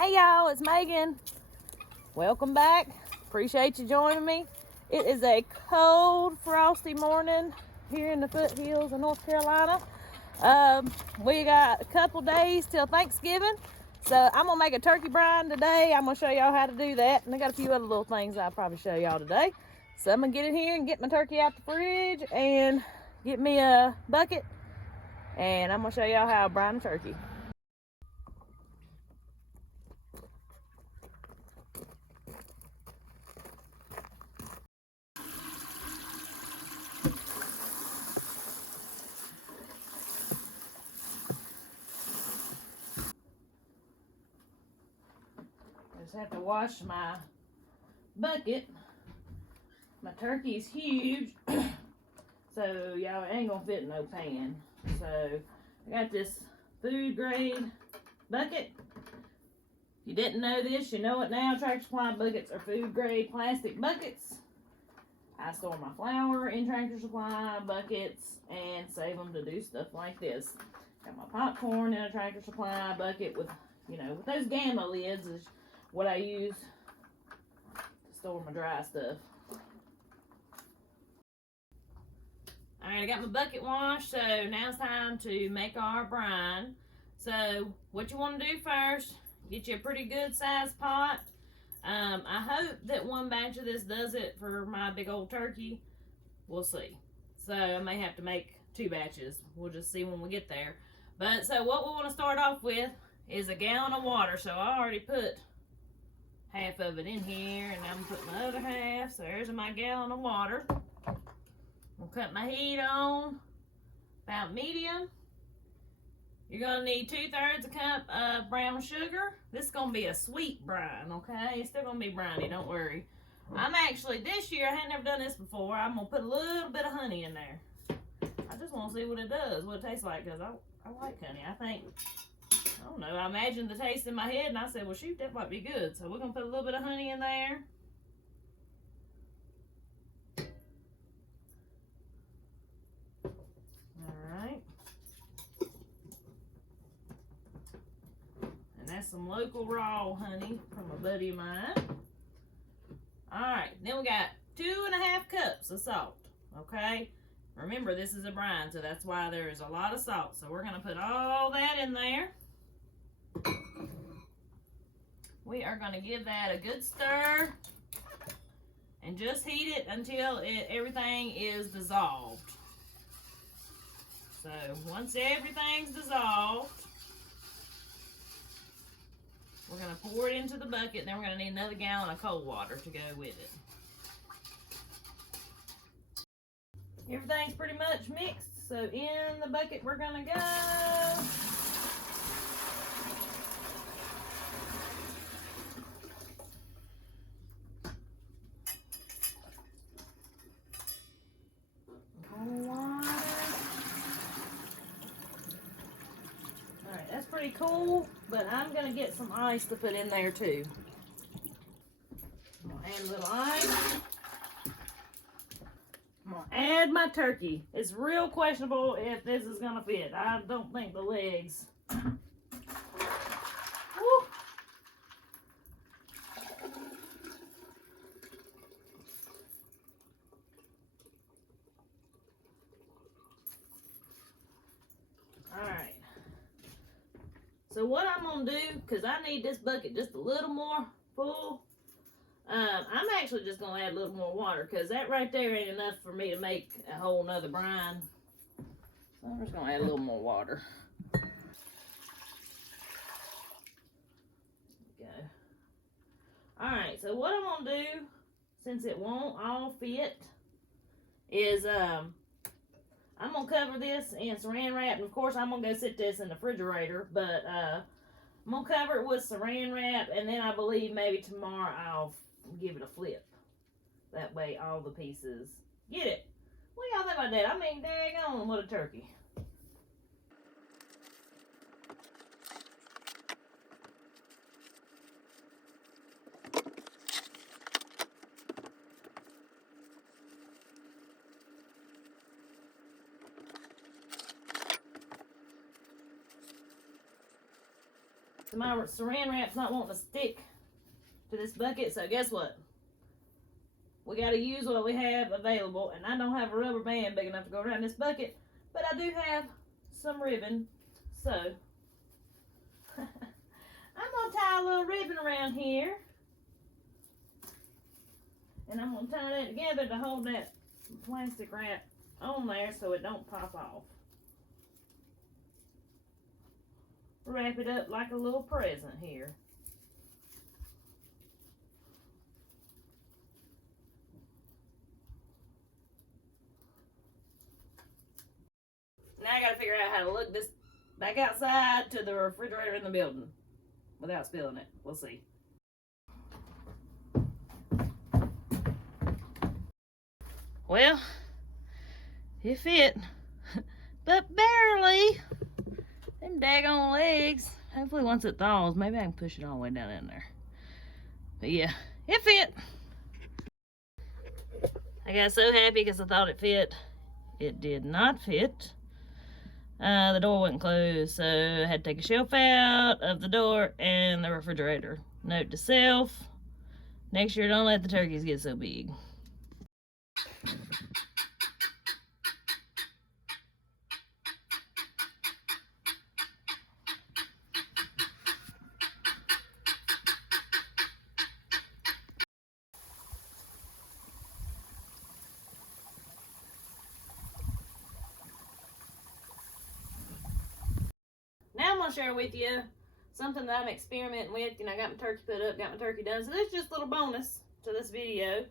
Hey y'all, it's Megan. Welcome back. Appreciate you joining me. It is a cold, frosty morning here in the foothills of North Carolina. We got a couple days till Thanksgiving, so I'm gonna make a turkey brine today. I'm gonna show y'all how to do that, and I got a few other little things I'll probably show y'all today. So I'm gonna get in here and get my turkey out the fridge and get me a bucket, and I'm gonna show y'all how to brine a turkey. Just have to wash my bucket. My turkey is huge, so y'all ain't gonna fit in no pan. So I got this food grade bucket. If you didn't know this, you know it now. Tractor Supply buckets are food grade plastic buckets. I store my flour in Tractor Supply buckets and save them to do stuff like this. Got my popcorn in a Tractor Supply bucket with, with those gamma lids is what I use to store my dry stuff. Alright, I got my bucket washed, so now it's time to make our brine. So, what you want to do first, get you a pretty good sized pot. I hope that one batch of this does it for my big old turkey. We'll see. So, I may have to make 2 batches. We'll just see when we get there. But, so what we want to start off with is a gallon of water. So, I already put half of it in here, and I'm putting the other half. So, there's my gallon of water. I'll cut my heat on about medium. You're going to need 2/3 a cup of brown sugar. This is going to be a sweet brine, okay? It's still going to be briny, don't worry. I'm actually, this year, I had never done this before. I'm going to put a little bit of honey in there. I just want to see what it does, what it tastes like, because I like honey. I don't know, I imagined the taste in my head, and I said, well, shoot, that might be good. So we're going to put a little bit of honey in there. That's some local raw honey from a buddy of mine. Alright, then we got 2.5 cups of salt. Okay? Remember, this is a brine, so that's why there is a lot of salt. So we're going to put all that in there. We are going to give that a good stir. And just heat it until everything is dissolved. So once everything's dissolved, we're going to pour it into the bucket, then we're going to need another gallon of cold water to go with it. Everything's pretty much mixed, so in the bucket we're going to go. Cold water. Alright, that's pretty cool. But I'm going to get some ice to put in there too. I'm going to add a little ice. I'm going to add my turkey. It's real questionable if this is going to fit. I don't think the legs. Woo. Alright. So what I'm going to do, because I need this bucket just a little more full, I'm actually just going to add a little more water, because that right there ain't enough for me to make a whole nother brine. So I'm just going to add a little more water. There we go. Alright, so what I'm going to do, since it won't all fit, is I'm going to cover this in saran wrap, and of course I'm going to go sit this in the refrigerator, but I'm going to cover it with saran wrap, and then I believe maybe tomorrow I'll give it a flip. That way all the pieces get it. What do y'all think about that? I mean, daggone, what a turkey. my saran wrap's not wanting to stick to this bucket, so guess what? We got to use what we have available, and I don't have a rubber band big enough to go around this bucket, but I do have some ribbon, so I'm going to tie a little ribbon around here, and I'm going to tie that together to hold that plastic wrap on there so it don't pop off. Wrap it up like a little present here. Now I gotta figure out how to look this back outside to the refrigerator in the building without spilling it. We'll see. Well, it fit, but barely. Them daggone legs. Hopefully once it thaws, maybe I can push it all the way down in there. But yeah, it fit. I got so happy because I thought it fit. It did not fit. The door wasn't closed, so I had to take a shelf out of the door and the refrigerator. Note to self, next year don't let the turkeys get so big. Now I'm going to share with you something that I'm experimenting with. You know, I got my turkey put up, got my turkey done. So this is just a little bonus to this video.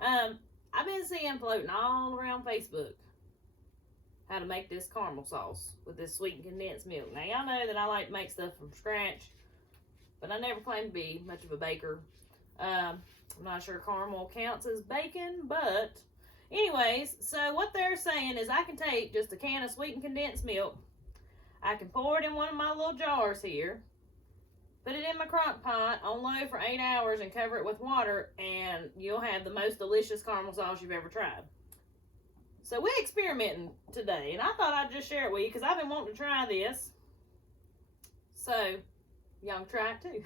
I've been seeing floating all around Facebook how to make this caramel sauce with this sweetened condensed milk. Now, y'all know that I like to make stuff from scratch, but I never claimed to be much of a baker. I'm not sure caramel counts as baking, but anyways, so what they're saying is I can take just a can of sweetened condensed milk, I can pour it in one of my little jars here, put it in my crock pot on low for 8 hours and cover it with water, and you'll have the most delicious caramel sauce you've ever tried. So we're experimenting today, and I thought I'd just share it with you because I've been wanting to try this. So y'all can try it too.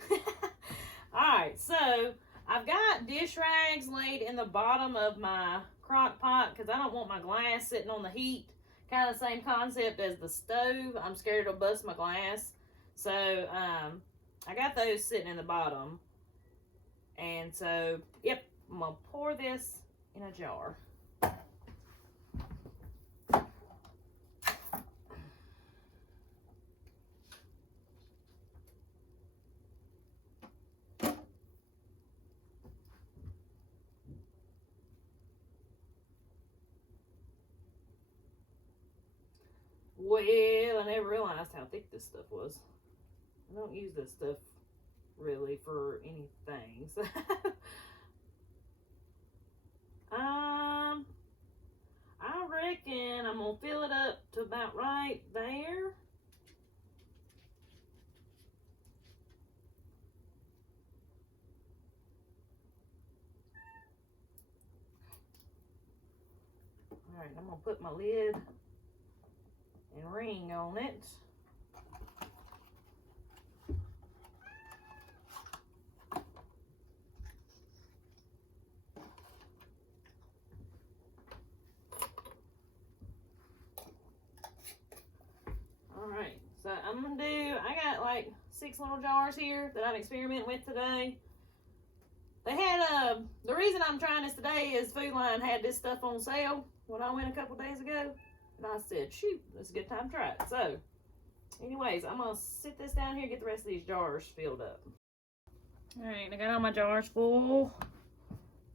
Alright, so I've got dish rags laid in the bottom of my crock pot because I don't want my glass sitting on the heat. Kind of the same concept as the stove. I'm scared it'll bust my glass. So, I got those sitting in the bottom. And so, yep, I'm going to pour this in a jar. Well, I never realized how thick this stuff was. I don't use this stuff really for anything. So I reckon I'm gonna fill it up to about right there. All right, I'm gonna put my lid and ring on it. Alright, so I'm gonna do, I got like 6 little jars here that I'm experimenting with today. They had, the reason I'm trying this today is Food Line had this stuff on sale when I went a couple days ago. And I said, shoot, it's a good time to try it. So, anyways, I'm going to sit this down here, get the rest of these jars filled up. Alright, I got all my jars full.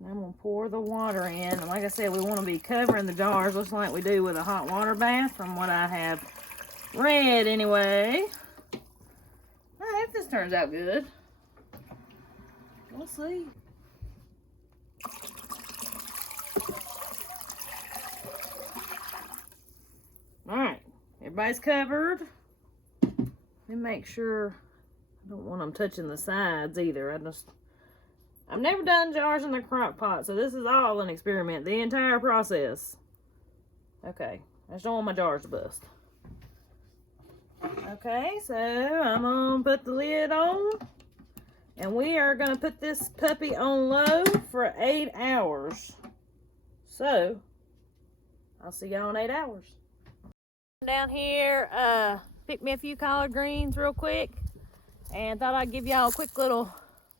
I'm going to pour the water in. And like I said, we want to be covering the jars just like we do with a hot water bath from what I have read anyway. Alright, if this turns out good, we'll see. Alright, everybody's covered. Let me make sure I don't want them touching the sides either. I've never done jars in the crock pot, so this is all an experiment, the entire process. Okay, I just don't want my jars to bust. Okay, so I'm gonna put the lid on, and we are gonna put this puppy on low for 8 hours. So I'll see y'all in 8 hours. Down here, pick me a few collard greens real quick, and thought I'd give y'all a quick little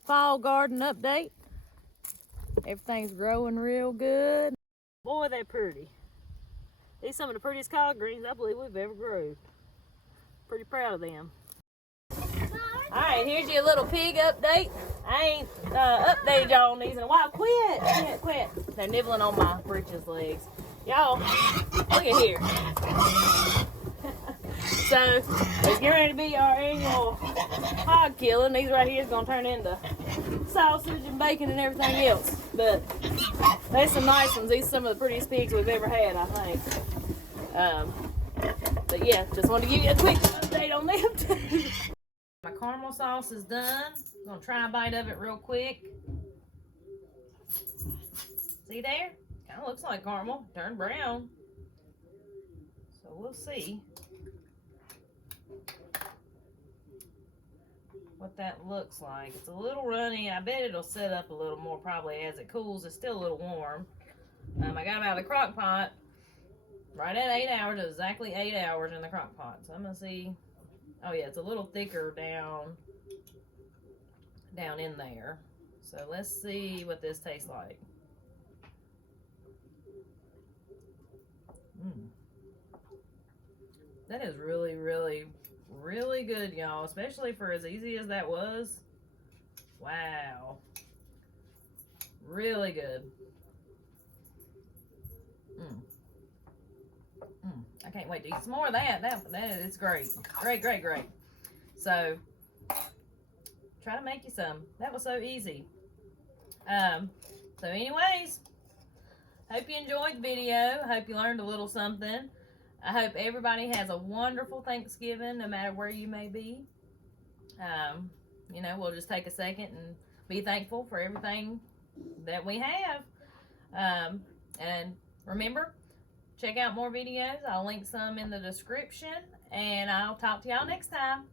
fall garden update. Everything's growing real good. Boy, they're pretty. These are some of the prettiest collard greens I believe we've ever grown. Pretty proud of them. Alright, here's your little pig update. I ain't updated y'all on these in a while. Quit. They're nibbling on my britches legs. Y'all, look at here. So, it's getting ready to be our annual hog killing. These right here is going to turn into sausage and bacon and everything else. But there's some nice ones. These are some of the prettiest pigs we've ever had, I think. But yeah, just wanted to give you a quick update on them too. My caramel sauce is done. I'm going to try a bite of it real quick. See there? Kind of looks like caramel. Turned brown. So we'll see what that looks like. It's a little runny. I bet it'll set up a little more probably as it cools. It's still a little warm. I got them out of the crock pot right at 8 hours. It was exactly 8 hours in the crock pot. So I'm going to see. Oh yeah, it's a little thicker down in there. So let's see what this tastes like. That is really, really, really good, y'all. Especially for as easy as that was. Wow. Really good. I can't wait to eat some more of that. That is great. Great. So, try to make you some. That was so easy. So anyways, hope you enjoyed the video. Hope you learned a little something. I hope everybody has a wonderful Thanksgiving, no matter where you may be. You know, we'll just take a second and be thankful for everything that we have. And remember, check out more videos. I'll link some in the description, and I'll talk to y'all next time.